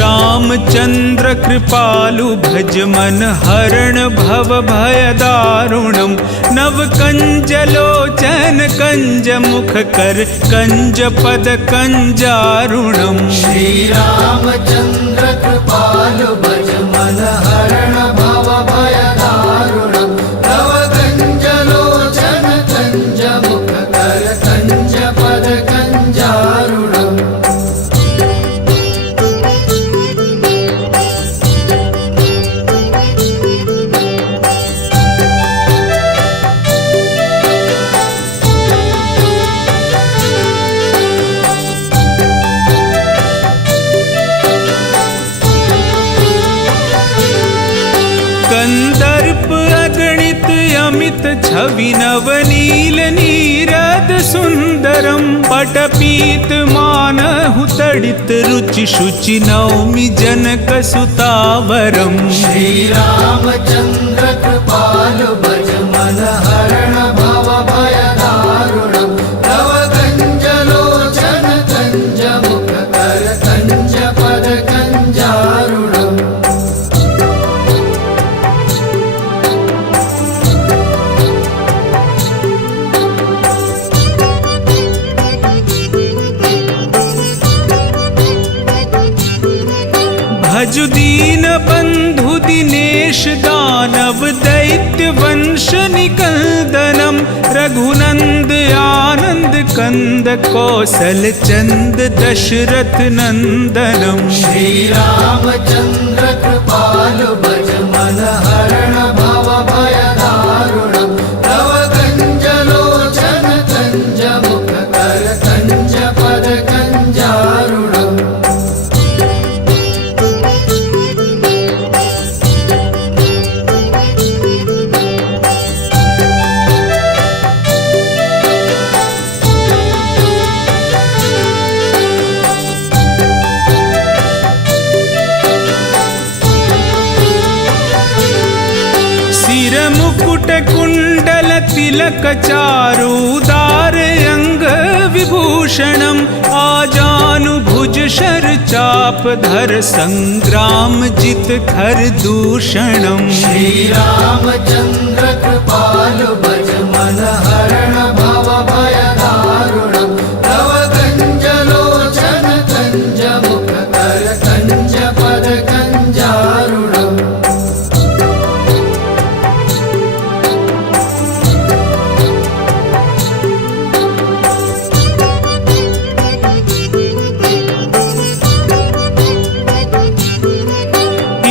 रामचंद्र कृपालु भज मन हरण भव भय दारुणम नव कंज लोचन कंज मुख कर कंज पद कंजारुणम। श्री रामचंद्र कृपालु भज मन हरण भव भय दारुणम तव कंज लोचन कंज मुख कर कंज पद कंजारुणम। कंदर्प अगणित अमित छवि नवनील नीरद सुंदरम पटपीत मानहु तडित रुचि शुचि नौमि जनक सुतावरम। श्री रामचंद्र कृपालु भज मन हरण भव भय दारुणम तव कंज लोचन कंज मुख कर कंज पद कंजारुणम। भजु दीन बंधु दिनेश दानव दैत्य वंश निकंदनम रघुनंद आनंद कंद कौशल चंद दशरथ नंदनम। श्री रामचंद्र कृपालु भज मन हरण भव भय दारुणम तव कंज लोचन कंज मुख कर कंज पद कंजारुणम। मुकुट कुंडल तिलक चारुदार अंग विभूषणम आजानुभुज शर चाप धर संग्राम जित खर दूषणम। श्री रामचंद्र कृपालु भज मन हरण भव भय दारुणम तव कंज लोचन कंज मुख कर कंज पद कंजारुणम।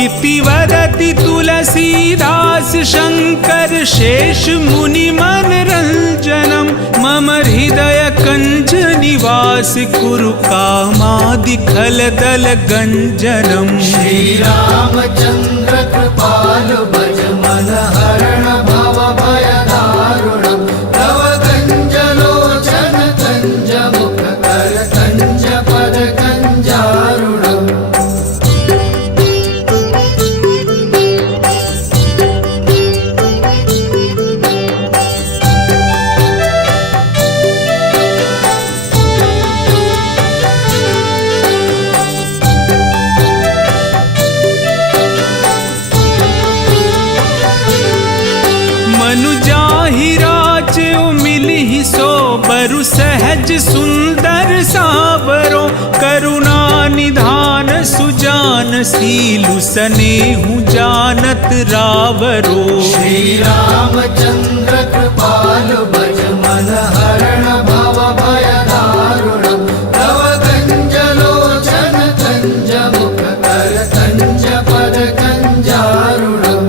इति वदति तुलसीदास शंकर शेष मुनि मन रंजनम मम हृदय कंज निवास कुरु कामादि खल दल गंजनम। श्री रामचंद्र कृपालु भज मन हरण भव भय दारुणम तव कंज लोचन कंज मुख कर कंज पद कंजारुणम। बरु सहज सुंदर सावरो करुणा निधान सुजान सीलु सनेहु जानत रावरो। श्री रामचंद्र कृपालु भज मन हरण भव भय दारुणम तव कंज लोचन कंज मुख कर कंज पद कंजारुणम।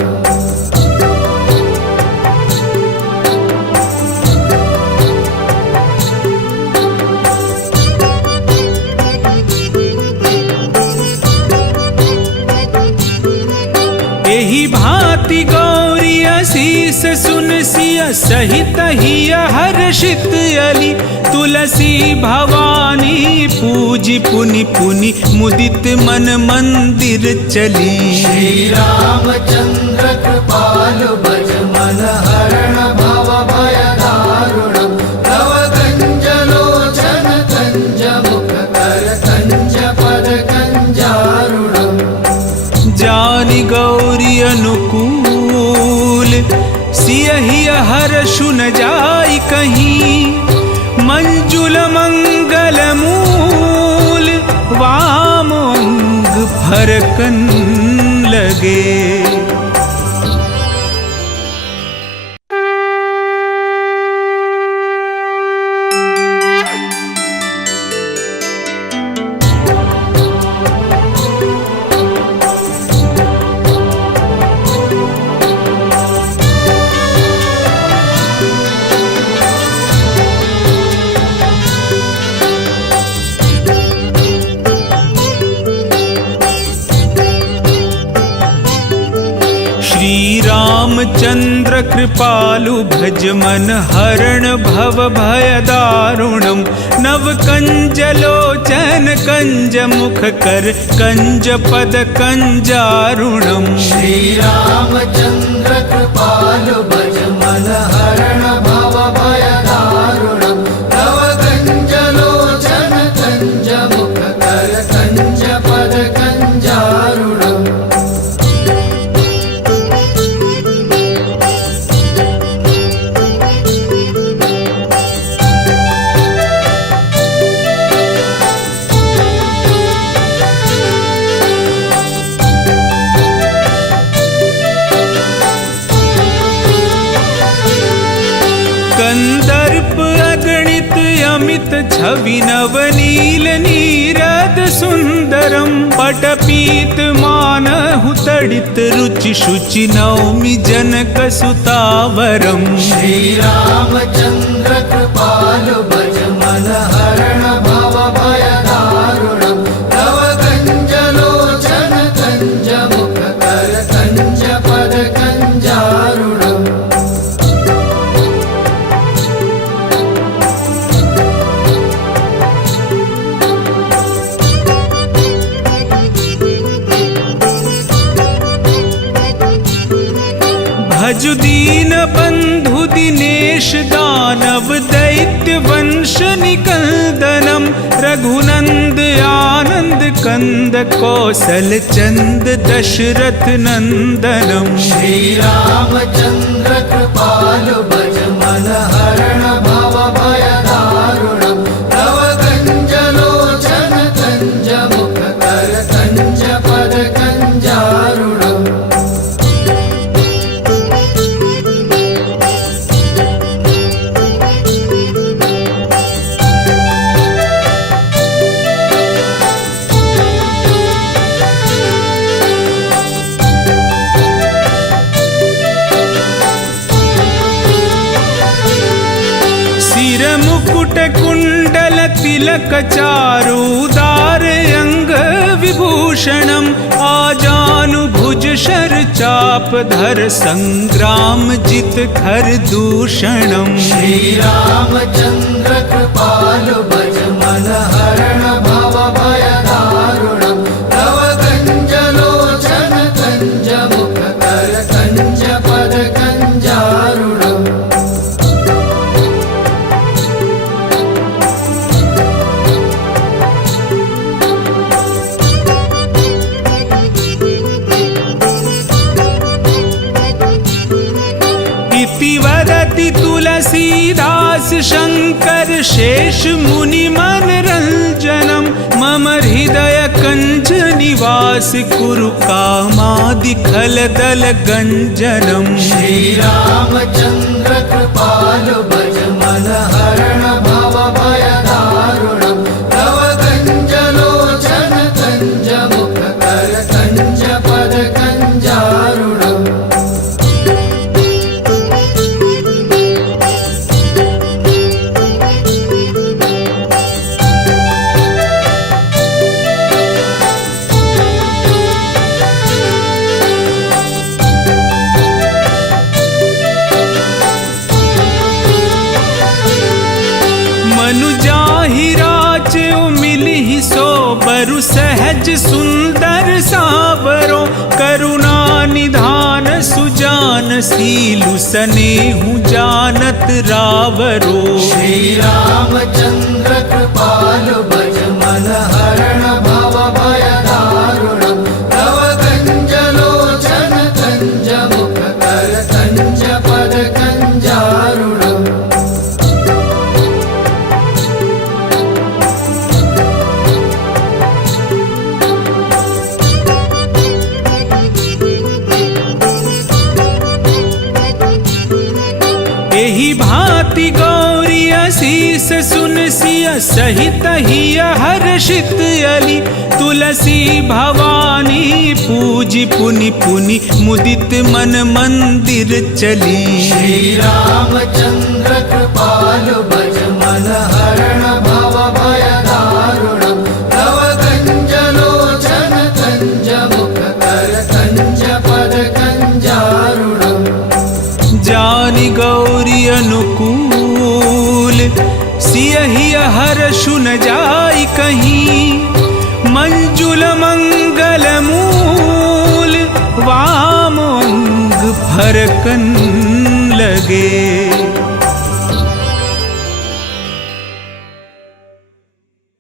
एहि भांति गौरी असीस सुन सिय सहित हिय हर्षित अली तुलसी भवानी पूजी पुनि पुनि मुदित मन मंदिर चली। श्री रामचंद्र कृपालु भज मन हरण भव भय दारुणम तव कंज लोचन कंज मुख कर कंज पद कंजारुणम। जानि गौरी अनुकूल सियहि हर्षु न जाय कहीं मंजुल मंगल मूल वाम अंग फरकन लगे। रामचंद्र कृपालु भज मन हरण भव भय दारुणम नव कंज लोचन कंज मुख कर कंज पद कंजारुणम। श्री रामचंद्र कृपालु भज मन हरण भव भय दारुणम नव कंज लोचन कंज मुख कर कंज पद कंजारुणम। कंदर्प अगणित अमित छवि नवनील नीरद सुंदरम पटपीत मानहु तडित रुचि शुचि नौमि जनक सुतावरम। श्री रामचंद्र कृपालु भज मन हरण भव भय दारुणम तव कंज लोचन कंज मुख कर कंज पद कंजारुणम। भजु दीन बंधु दिनेश दानव दैत्य वंश निकंदनम रघुनंद आनंद कंद कौशल चंद दशरथ नंदनम श्री रामचंद्र कृपालु भज मन हरण भव भय दारुणम तव कंज लोचन कंज मुख कर कंज पद कंजारुणम सिर मुकुट कुंडल तिलक चारुदार अंग विभूषणम आजानु भुज शर चाप धर संग्राम जित खर दूषणम श्री रामचंद्र कृपालु भज मन हरण भव भय दारुणम तव कंज लोचन कंज मुख कर कंज पद कंजारुणम इति वदति तुलसीदास शंकर शेष मुनि मन रंजनम मम हृदय कंज निवास कुरु कामादि खल दल गंजनम श्री रामचंद्र कृपालु भज मन हरण भव भय दारुणम तव कंज लोचन कंज मुख कर कंज पद कंजारुणम मनु जाहि राचो मिलिहि सो बरु सहज सुंदर सावरो करुणा निधान सुजान सीलु सनेहु जानत रावरो श्री रामचंद्र कृपालु भज मन हरण भव भय दारुणम तव कंज लोचन कंज मुख कर कंज पद कंजारुणम एहि भांति गौरी असीस सुन सिय सहित हिय हर्षित अली तुलसी भवानी पूजी पुनि पुनि मुदित मन मंदिर चली श्री रामचंद्र कृपालु भज मन हरण भव भय दारुणम तव कंज लोचन कंज मुख कर कंज पद कंजारुणम जानि गौरी अनुकूल सियहि हर्षु न जाई कहीं मंजुल मंगल मूल वाम अंग फरकन लगे